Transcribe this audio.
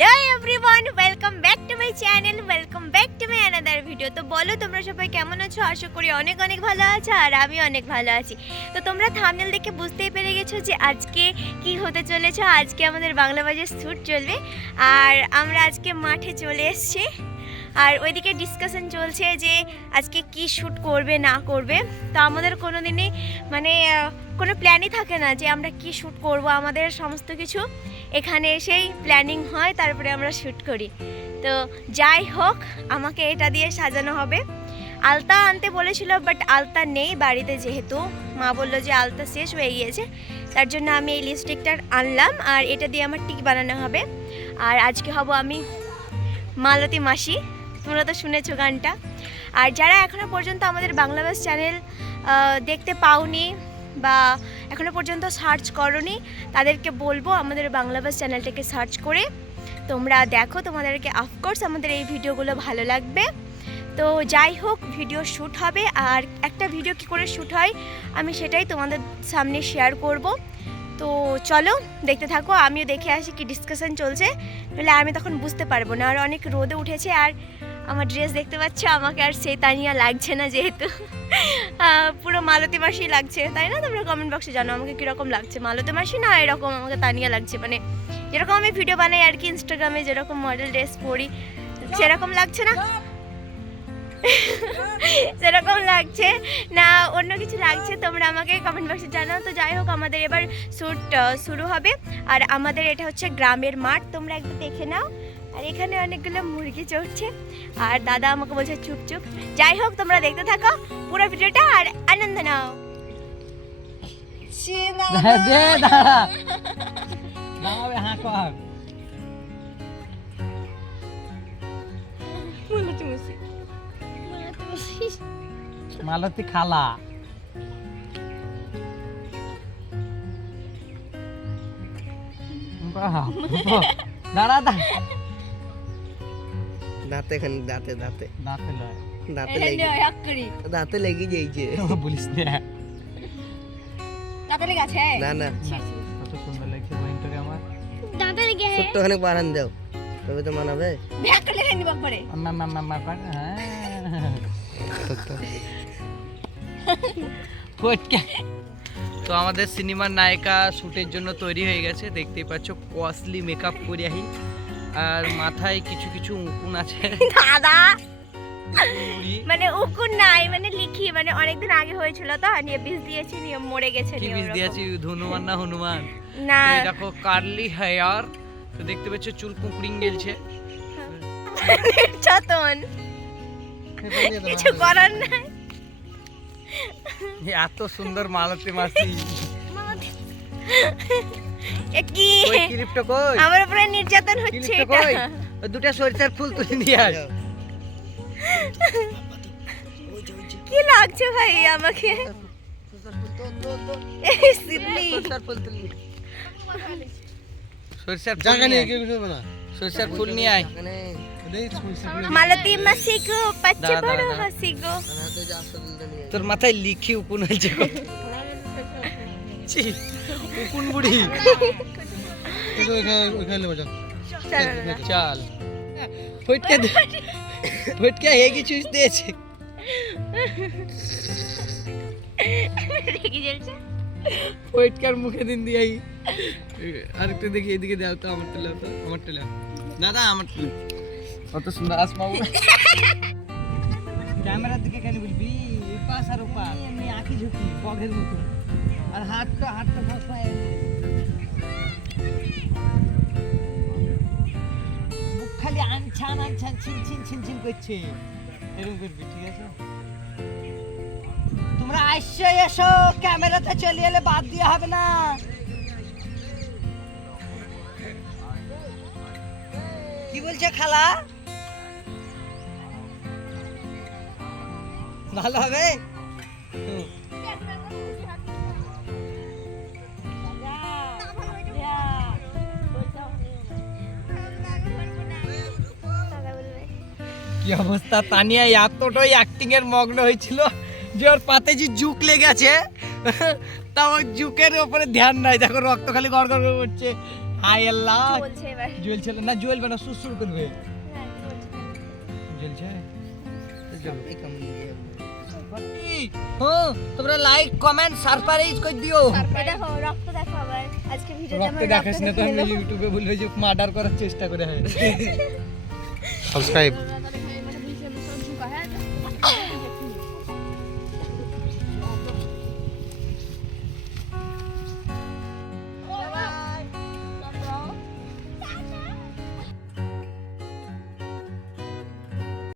Hello everyone, welcome back to my channel, welcome back to my another video. তো বলো তোমরা সবাই কেমন আছো? আশা করি অনেক অনেক ভালো আছো আর আমি অনেক ভালো আছি। তো তোমরা থাম্বনেল দেখে বুঝতেই পেরে গেছো যে আজকে কি হতে চলেছে। আজকে আমাদের বাংলা বাজার শ্যুট চলবে আর আমরা আজকে মাঠে চলে এসেছি। আর ওইদিকে ডিসকাশন চলছে যে আজকে কি শ্যুট করবে না করবে। তো আমাদের কোনো দিনই মানে কোনো প্ল্যানই থাকে না যে আমরা কি শ্যুট করব। আমাদের সমস্ত কিছু এখানে এসেই প্ল্যানিং হয়, তারপরে আমরা শ্যুট করি। তো যাই হোক, আমাকে এটা দিয়ে সাজানো হবে। আলতা আনতে বলেছিল, বাট আলতা নেই বাড়িতে, যেহেতু মা বললো যে আলতা শেষ হয়ে গিয়েছে, তার জন্য আমি এই লিপস্টিকটা আনলাম আর এটা দিয়ে আমার টিক বানানো হবে। আর আজকে হব আমি মালতী মাসি, তোমরা তো শুনেছো গানটা। আর যারা এখনও পর্যন্ত আমাদের বাংলা বাস চ্যানেল দেখতে পাওনি বা এখনও পর্যন্ত সার্চ করনি, তাদেরকে বলবো আমাদের বাংলা বাস চ্যানেলটাকে সার্চ করে তোমরা দেখো। তোমাদেরকে অফকোর্স আমাদের এই ভিডিওগুলো ভালো লাগবে। তো যাই হোক, ভিডিও শ্যুট হবে আর একটা ভিডিও কী করে শ্যুট হয় আমি সেটাই তোমাদের সামনে শেয়ার করব। তো চলো দেখতে থাকো, আমিও দেখে আসি কি ডিসকাশন চলছে, নাহলে আমি তখন বুঝতে পারবো না। আর অনেক রোদে উঠেছে আর আমার ড্রেস দেখতে পাচ্ছ, আমাকে আর সেই তানিয়া লাগছে না, যেহেতু পুরো মালতী মাসি লাগছে, তাই না? তোমরা কমেন্ট বক্সে জানো আমাকে কীরকম লাগছে, মালতী মাসি না এরকম আমাকে তানিয়া লাগছে। মানে যেরকম আমি ভিডিও বানাই আর কি, ইনস্টাগ্রামে যেরকম মডেল ড্রেস পরি সেরকম লাগছে না, সেরকম লাগছে না অন্য কিছু লাগছে, তোমরা আমাকে কমেন্ট বক্সে জানাও। তো যাই হোক, আমাদের এবার শ্যুট শুরু হবে আর আমাদের এটা হচ্ছে গ্রামের মাঠ, তোমরা একটু দেখে নাও। আর এখানে অনেকগুলো মুরগি চড়ছে আর দাদা আমাকে বলছে চুপ চুপ। যাই হোক, তোমরা দেখতে থাকো পুরো ভিডিওটা আর আনন্দ নাও। মালতী খালা দাঁড়া দাঁতে খান দাঁতে দাঁতে দাঁতে লয় দাঁতে দাঁতে লেগে যাইছে বলিস না। দাঁতে লেগে আছে না না কত সুন্দর লাগছে বইনটাকে আমার। দাঁতে লেগে ছোট্ট খানে বাড়ান দাও, তবে তো মানাবে। ভ্যাক করে লেগে নিবা পরে। তো আমাদের সিনেমার নায়িকা শুটের জন্য তৈরি হয়ে গেছে, দেখতেই পাচ্ছ কস্টলি মেকআপ করিয়াহি। আর মাথায় কিছু কিছু উকুন আছে দাদা, মানে উকুন নাই, মানে লিখি, মানে অনেকদিন আগে হয়েছিল তো, নিয়ে বিষ দিয়েছি, নিয়ে মরে গেছে। কি বিষ দিয়েছি? হনুমান না হনুমান না, দেখো কার্লি হেয়ার। তো দেখতে পাচ্ছ চুল কুকড়িং গেলছে, নির্যাতন, কিছু করার নাই। এত সুন্দর মালতী মাসি কি কই ক্লিপটা কই? আমার উপরে নির্যাতন হচ্ছে ক্লিপটা কই? ওই দুটো সরিষার ফুল তুলে নিয়ে আয়। কি লাগছে ভাই আমাকে? সরিষার ফুল তুলি, সরিষার ফুল নিয়ে আয়। সরিষার ফুল নিয়ে আয়। মালতী মাসি গো, পাচ্ছে বড় হাসি গো। তোর মাথায় লিখি উকুন হয়েছে গো। ছি, উকুন বুড়ি। চল ফটকে ফটকে হেগি চুষ দিয়েছে। রেগে জ্বলছে। ফটকার মুখে দিন দিয়াই। আরেকটা দেখি, এদিকে দাও তো, আমার টেলা তো, আমার টেলা দাদা, আমার টেলা কত সুন্দর আসমা। ক্যামেরার দিকে কেন বলবি? এই পাশ আর ওপাশ, আমি আঁকি ঝুঁকি বঘের মতো। আর হাতটা ফসফায় মুখ খালি আনছান আনছান ছিন ছিন ছিন ছিন করছে, এরকম করবি, ঠিক আছে? তোমরা আসছো, এসো, ক্যামেরাতে চলে এলে বাদ দিয়ে হবে না। কি বলছে খালা? ভালো হবে? কি অবস্থা? তানিয়া এতটাই অ্যাক্টিং এর মগ্ন হয়েছিল যে ওর পাতে যে জুক লেগেছে, তা ওই জুকের উপরে ধ্যান নাই। দেখো রক্ত খালি গড়গড় করছে, হাই আল্লাহ চলছে এবার জ্বলছে না, জ্বলবে না, সুরসুর করবে। হ্যাঁ, চলছে। জ্বলছে। এই কেমন দিয়ে তোমরা লাইক কমেন্ট সারপ্রাইজ করে দিও। এই দেখো রক্ত দেখো আবার আজকে ভিডিওতে রক্ত দেখাস না তো, আমি ইউটিউবে বলবে যে মার্ডার করার চেষ্টা করে হয়। সাবস্ক্রাইব